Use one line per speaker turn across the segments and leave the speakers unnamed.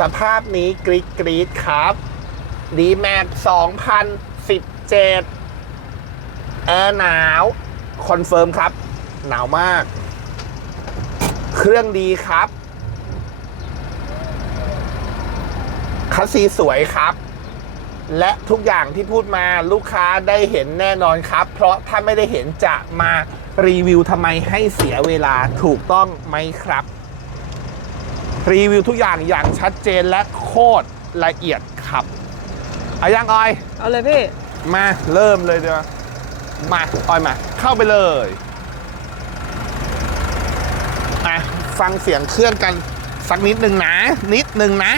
สภาพนี้กรีดกรีดครับ ดีแม็ก2017แอร์หนาว คอนเฟิร์มครับ หนาวมาก เครื่องดีครับ คัสซีสวยครับ และทุกอย่างที่พูดมาลูกค้าได้เห็นแน่นอนครับ เพราะถ้าไม่ได้เห็นจะมารีวิวทำไมให้เสียเวลาถูกต้องไหมครับ รีวิวทุกอย่างอย่างชัดเจนและโคตรละเอียดครับเอายังออย
เอาเลยพี่
มาเริ่มเลยเดี๋ยวมาออยมา เข้าไปเลยมาฟังเสียงเครื่องกันสักนิดหนึ่งนะ นิดหนึ่งนะ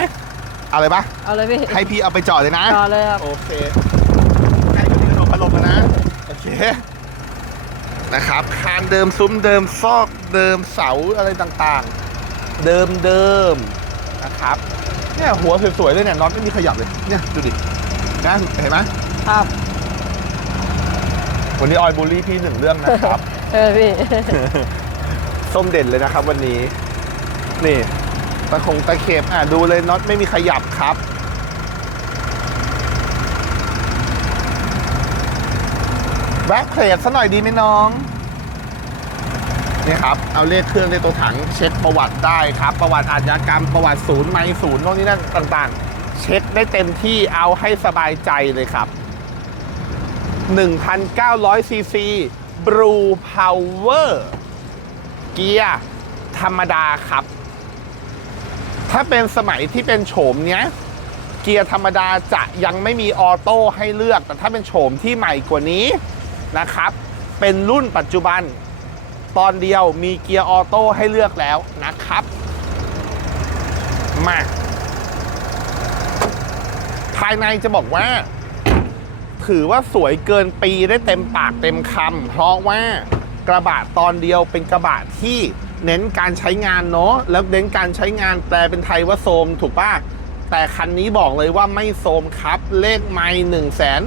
เอาเลยปะ
เอาเลยพี่
ให้พี่เอาไปจอดเลยนะ
ต่อเลยครับ
โอเคให้พี่กระโดดพัดลมมานะ โอเค นะครับ คานเดิมซุ้มเดิมซอกเดิมเสาอะไรต่างๆ เดิมเดิมๆนะครับเนี่ยหัวสวยๆเลยเนี่ยน็อตไม่มีขยับเลยเนี่ยดูดินะเห็นไหม
ครับ
วันนี้ออยบูลลี่พี่หนึ่งเรื่องนะครับ
เออพี่
ส้มเด่นเลยนะครับวันนี้ นี่ตะคงตะเข็บอะดูเลยน็อตไม่มีขยับครับ แบ็คเพลทซะหน่อยดีไหมน้อง นี่ครับ เอาเลขเครื่องในตัวถังเช็คประวัติได้ครับ ประวัติอาชญากรรมประวัติศูนย์ไม่ศูนย์โน่นนี่นั่นต่างๆ เช็คได้เต็มที่เอาให้สบายใจเลยครับ 1,900ซีซี Blue Power เกียร์ธรรมดาครับ ถ้าเป็นสมัยที่เป็นโฉมเนี้ยเกียร์ธรรมดาจะยังไม่มีออโต้ให้เลือก แต่ถ้าเป็นโฉมที่ใหม่กว่านี้นะครับ เป็นรุ่นปัจจุบัน ตอนเดียวมีเกียร์ออโต้ให้เลือกแล้วนะครับ มา ภายในจะบอกว่า ถือว่าสวยเกินปีได้เต็มปากเต็มคำเพราะว่ากระบะตอนเดียวเป็นกระบะที่เน้นการใช้งานเนาะแล้วเน้นการใช้งานแปลเป็นไทยว่าโซมถูกปะแต่คันนี้บอกเลยว่าไม่โซมครับ เลขไม่หนึ่งแสน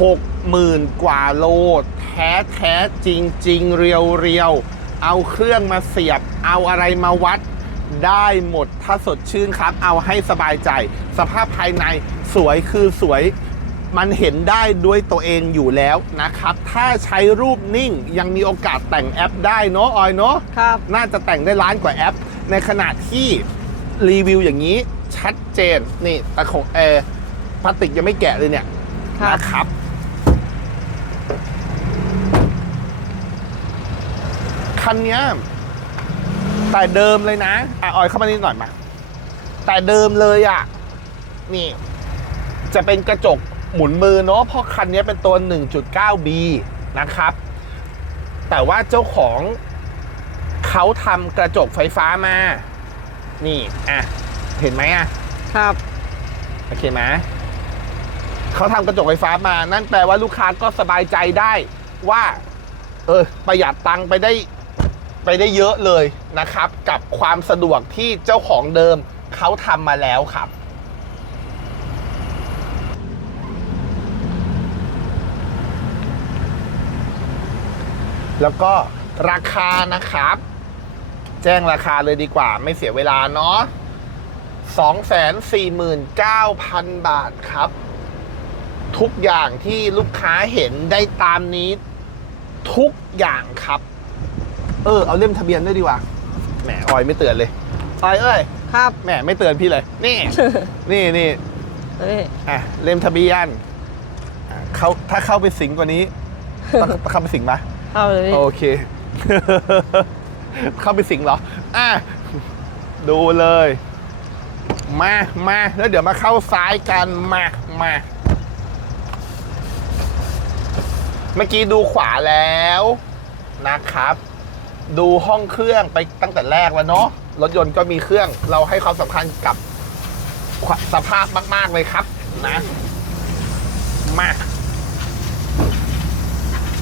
หกหมื่นกว่าโลแท้แท้จริงจริงเรียวเรียวเอาเครื่องมาเสียบ เอาอะไรมาวัดได้หมดถ้าสดชื่นครับ เอาให้สบายใจ สภาพภายในสวยคือสวยมันเห็นได้ด้วยตัวเองอยู่แล้วนะครับ ถ้าใช้รูปนิ่งยังมีโอกาสแต่งแอปได้เนาะออยเนาะ
ครับ
น่าจะแต่งได้ล้านกว่าแอป ในขณะที่รีวิวอย่างนี้ชัดเจนนี่ตะของเออพลาสติกยังไม่แกะเลยเนี่ย
ครับ
นะครับ คันเนี้ยแต่เดิมเลยนะอะออยเข้ามานิดหน่อยมา แต่เดิมเลยอะ นี่ จะเป็นกระจกหมุนมือเนาะเพราะคันนี้เป็นตัว 1.9B นะครับ แต่ว่าเจ้าของเขาทำกระจกไฟฟ้ามา นี่ อะ เห็นไหมอะ
ครับ
โอเคไหมเขาทำกระจกไฟฟ้ามา นั่นแปลว่าลูกค้าก็สบายใจได้ว่า เออ ประหยัดตังค์ไปได้ ไปได้เยอะเลยนะครับ กับความสะดวกที่เจ้าของเดิมเขาทำมาแล้วครับแล้วก็ราคานะครับ แจ้งราคาเลยดีกว่าไม่เสียเวลาเนาะ249,000 บาทครับ ทุกอย่างที่ลูกค้าเห็นได้ตามนี้ ทุกอย่างครับ เออเอาเล่มทะเบียนด้วยดีกว่าแหมออยไม่เตือนเลยออยเอ้ย
ครับ
แหมไม่เตือนพี่เลย นี่ นี่นี่
เฮ้ย
อะเล่มทะเบียนอะเขาถ้าเข้าไปสิงกว่านี้ต้องต้องเข้าไปสิงไหม
เอาเลยพี่
โอเค เข้าไปสิงเหรออะดูเลย มามาแล้วเดี๋ยวมาเข้าซ้ายกันมามาเมื่อกี้ดูขวาแล้วนะครับ ดูห้องเครื่องไปตั้งแต่แรกแล้วเนาะรถยนต์ก็มีเครื่องเราให้ความสำคัญกับสภาพมาก ๆ เลยครับนะมา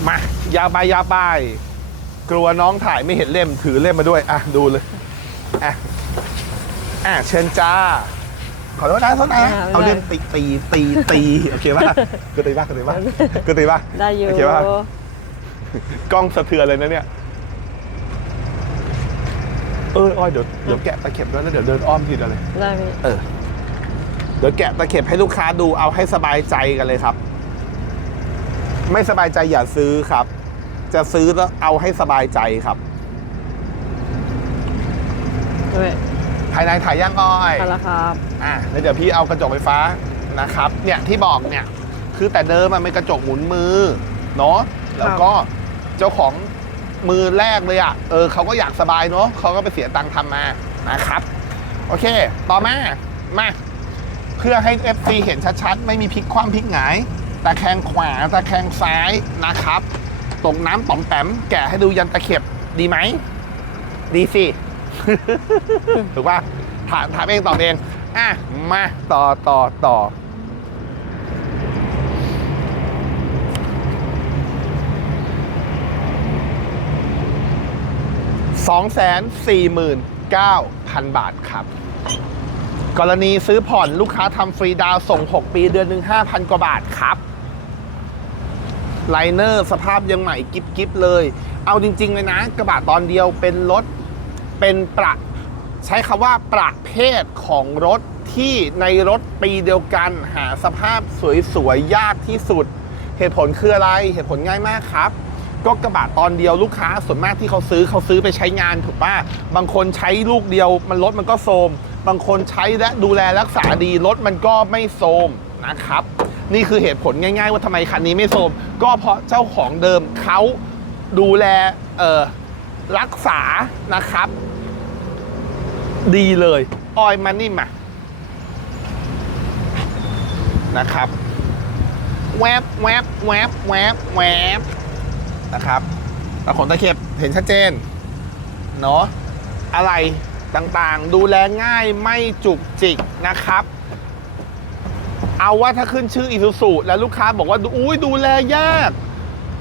มายาวไปยาวไปกลัวน้องถ่ายไม่เห็นเล่มถือเล่มมาด้วย อะ ดูเลยอะอะเชิญจ้า ขอโทษนะโทษนะเอาเล่มตีตีตีตีโอเคป่ะกูตีป่ะกูตีป่ะกูตีป่ะ
ได้อยู่
โอเคป่ะกล้องสะเทือนเลยนะเนี่ย เอออ้อยเดี๋ยวเดี๋ยวแกะตะเข็บด้วยแล้วเดี๋ยวเดินอ้อมทีเดียวเลย
ได้พี่
เออเดี๋ยวแกะตะเข็บให้ลูกค้าดูเอาให้สบายใจกันเลยครับ ไม่สบายใจอย่าซื้อครับ จะซื้อแล้วเอาให้สบายใจครับ
เฮ้ย
ภายในถ่ายย่างอ้อย
เอาละครับ
อะแล้วเดี๋ยวพี่เอากระจกไฟฟ้านะครับ เนี่ยที่บอกเนี่ย คือแต่เดิมมันเป็นกระจกหมุนมือเนาะแล้วก็เจ้าของ มือแรกเลยอะ เออเขาก็อยากสบายเนาะเขาก็ไปเสียตังค์ทำมานะครับ โอเค ต่อมา มา เพื่อให้ FC เห็นชัดๆ ไม่มีพลิกคว่ำพลิกหงายตะแคงขวาตะแคงซ้ายนะครับตกน้ำป๋อมแปมแกะให้ดูยันตะเข็บดีไหม ดีสิ ถูกป่ะถามถามเองตอบเอง อะ มาต่อต่อต่อ 249,000 บาทครับ กรณีซื้อผ่อนลูกค้าทำฟรีดาวส่ง 6 ปีเดือนหนึ่ง5,000 กว่าบาทครับไลเนอร์สภาพยังใหม่กิบกิบเลย เอาจริง ๆ เลยนะ กระบะตอนเดียวเป็นรถเป็นประใช้คำว่าประเภทของรถที่ในรถปีเดียวกันหาสภาพสวยๆยากที่สุด เหตุผลคืออะไรเหตุผลง่ายมากครับ ก็กระบะตอนเดียวลูกค้าส่วนมากที่เขาซื้อเขาซื้อไปใช้งานถูกป่ะบางคนใช้ลูกเดียวมันรถมันก็โทมบางคนใช้และดูแลรักษาดีรถมันก็ไม่โทมนะครับ นี่คือเหตุผลง่ายๆ ว่าทำไมคันนี้ไม่โทมก็เพราะเจ้าของเดิมเขาดูแลเออรักษานะครับ ดีเลยออยมันนี่มานะครับ แวบแวบแวบแวบแวบ นะครับตะขนตะเข็บเห็นชัดเจนเนาะอะไรต่างๆ ดูแลง่ายไม่จุกจิกนะครับ เอาว่าถ้าขึ้นชื่ออีซูซูแล้วลูกค้าบอกว่าอุ้ยดูแลยาก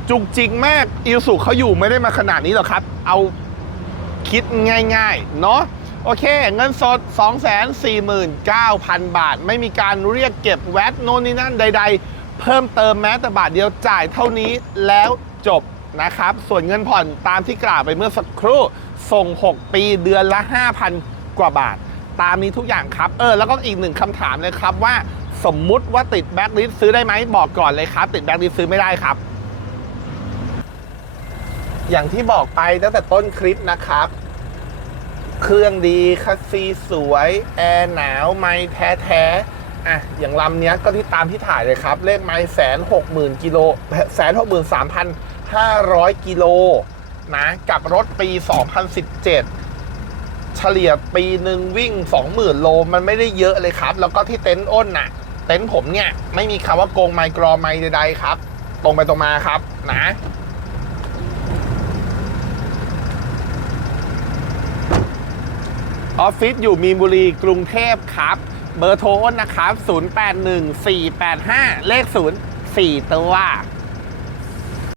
จุกจิกมากอีซูซูเขาอยู่ไม่ได้มาขนาดนี้หรอกครับ เอาคิดง่ายๆ เนาะโอเค เงินสด 249,000 บาท ไม่มีการเรียกเก็บแวตโน่นนี่นั่นใด ๆ เพิ่มเติมแม้แต่บาทเดียวจ่ายเท่านี้แล้วจบ นะครับ ส่วนเงินผ่อนตามที่กล่าวไปเมื่อสักครู่ส่ง 6 ปีเดือนละ 5,000 กว่าบาท ตามนี้ทุกอย่างครับ เออ แล้วก็อีกหนึ่งคำถามเลยครับว่าสมมุติว่าติดแบ็คลิสซื้อได้ไหมบอกก่อนเลยครับ ติดแบ็คลิสซื้อไม่ได้ครับ อย่างที่บอกไปตั้งแต่ต้นคลิปนะครับ เครื่องดีคัสซีสวย แอร์หนาวไม่แท้แท้อะอย่างลำเนี้ยก็ที่ตามที่ถ่ายเลยครับ เลขไม้แสนหกหมื่นกิโลแสนหกหมื่นสามพัน ห้าร้อยกิโลนะกับรถปี 2017 เฉลี่ยปีหนึ่งวิ่ง 20,000 โล มันไม่ได้เยอะเลยครับ แล้วก็ที่เต็นท์อ้นน่ะ เต็นท์ผมเนี่ย ไม่มีคำว่าโกงไมกรอไมใดๆครับ ตรงไปตรงมาครับนะออฟฟิศอยู่มีนบุรีกรุงเทพครับ เบอร์โทรอ้นนะครับ 081485 เลข 0 4 ตัว